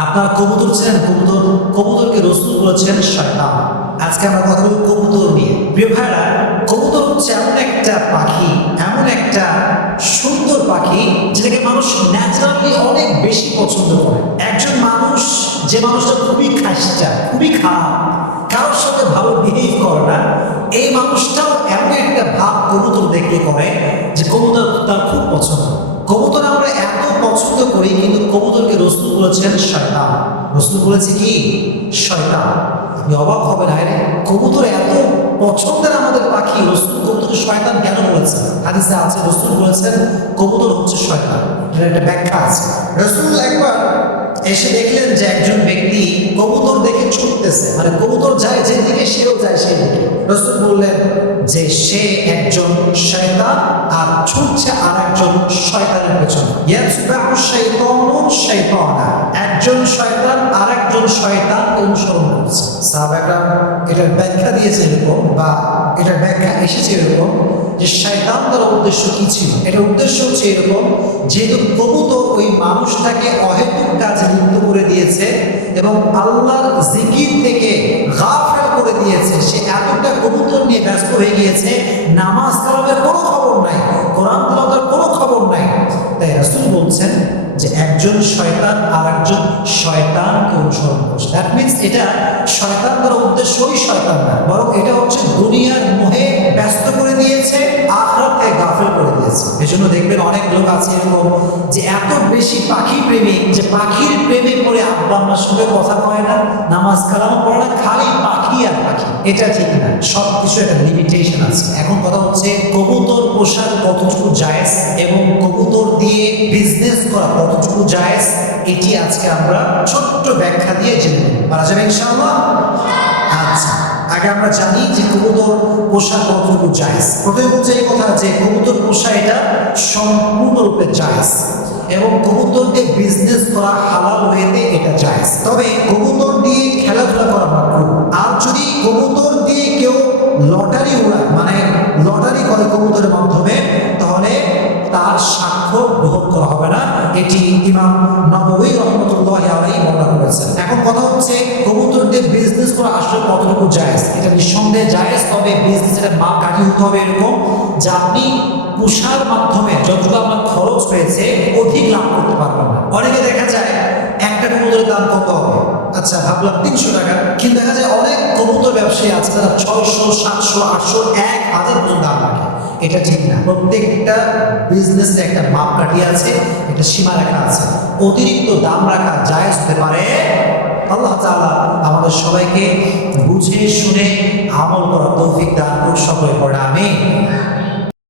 আপনারা কবুতর ছিলেন, কবুতরকে রাসূল বলেছেন শয়তান। আজকে আমরা কথা বলব কবুতর নিয়ে। প্রিয় ভাইরা, কবুতর হচ্ছে এমন একটা পাখি, এমন একটা সুন্দর পাখি যেটাকে মানুষ ন্যাচারালি অনেক বেশি পছন্দ করে। একজন মানুষ, যে মানুষটা খুবই খাসটা, খুবই খারাপ, কারোর সাথে ভালো বিহেভ করে না, এই মানুষটাও এমন একটা ভাব কবুতর দেখলে করে যে কবুতর তার খুব পছন্দ। কবুতর আমরা এত পছন্দ করি, কিন্তু কবুতরকে রাসূল বলেছেন শয়তান। রাসূল বলেছে কি? শয়তান। আপনি অবাক হবেন, আরে কবুতর এত পছন্দের আমাদের পাখি, রাসূল কবুতরকে শয়তান কেন বলেছেন? হাদিসে আছে রাসূল বলেছেন কবুতর হচ্ছে শয়তান। এর একটা ব্যাখ্যা আছে। রাসূল একবার এসে দেখলেন যে একজন ব্যক্তি কবুতর দেখে ছুটতেছে, মানে কবুতর যায় যেদিকে সেও যায় সেদিকে। রাসূল বললেন যে সে একজন শয়তান আর ছুটছে আর একজন শয়তানের পেছনে। ইয়াতবাউ শাইতানু শাইতানা, একজন শয়তান আর একজন শয়তান অনুসরণ করছে। সাহাবারা এটার ব্যাখ্যা দিয়েছে এরকম, বা এটার ব্যাখ্যা এসেছে এরকম যে শয়তান তার উদ্দেশ্য কি ছিল। এটার উদ্দেশ্য হচ্ছে এরকম, যেহেতু কবুতর ওই মানুষটাকে অহেতুক কাজে লিপ্ত করে দিয়েছে এবং আল্লাহর জিকির থেকে গাফেল করে দিয়েছে, সে এতটা কবুতর নিয়ে ব্যস্ত হয়ে গিয়েছে, নামাজ কালামের কোনো খবর নাই, কোরআন তেলাওয়াতের কোনো খবর নাই। তাই রাসূল বলছেন যে একজন শয়তান আর একজন শয়তানকে অনুসরণ করছে। দ্যাট মিনস এটা শয়তান দ্বারা উদ্দেশ্যই শয়তান না, বরং এটা হচ্ছে দুনিয়ার মোহে ব্যস্ত করে দিয়েছে, আখিরাতকে গাফেল করে দিয়েছে। এজন্য দেখবেন অনেক লোক আছে এরকম যে এত বেশি পাখি প্রেমিক যে পাখির প্রেমে পড়ে আব্বা আম্মার সঙ্গে কথা কয় না, নামাজ কালাম পড়ে না, খালি পাখি আর পাখি। এটা ঠিক না, সব কিছু একটা লিমিটেশন আছে। এখন কথা হচ্ছে কবুতর পোষা কতটুকু জায়েজ এবং কবুতর দিয়ে বিজনেস করা কতটুকু জায়েজ, এটি আজকে আমরা ছোট্ট ব্যাখ্যা দিয়ে জেনে নেব। পারা যাবে ইনশাআল্লাহ? আচ্ছা, আগে আমরা জানি যে কবুতর পোষা কতটুকু জায়েজ। প্রথমে বলছে এই কথা যে কবুতর পোষা এটা সম্পূর্ণরূপে জায়েজ এবং কবুতর দিয়ে বিজনেস করা হালাল ওয়েতে এটা জায়েজ। তবে কবুতর দিয়ে খেলাধুলা করা মাকরুহ। আর যদি কবুতর দিয়ে কেউ লটারি উড়ায়, মানে লটারি করে কবুতরের মাধ্যমে, তাহলে তার সাক্ষ্য গ্রহণ করা হবে না। এটি ইমাম নববী রাহমাতুল্লাহি আলাইহি বর্ণনা করেছেন। এখন কথা হচ্ছে কবুতর দিয়ে বিজনেস করা আসলে কতটুকু জায়েজ? এটা নিঃসন্দেহে জায়েজ, তবে বিজনেসের মাপ কাটিয়ে হতে হবে এরকম যে আপনি পোষার মাধ্যমে যতটুকু আপনার খরচ হয়েছে অধিক লাভ করতে পারবেন না। অনেকে দেখা যায় একটা কবুতরের দাম কত হবে, আচ্ছা ভাবলাম 300 টাকা, কিন্তু দেখা যায় অনেক কবুতর ব্যবসায়ী আছে তারা 600, 700, 800, 1000 পর্যন্ত দাম রাখে। এটা ঠিক না। প্রত্যেকটা বিজনেসে একটা মাপ কাঠি আছে, একটা সীমা রেখা আছে। অতিরিক্ত দাম রাখা জায়েজ হতে পারে। আল্লাহ তাআলা আমাদের সবাইকে বুঝে শুনে আমল করার তৌফিক দান করুন। সকলে পড়ে আমিন।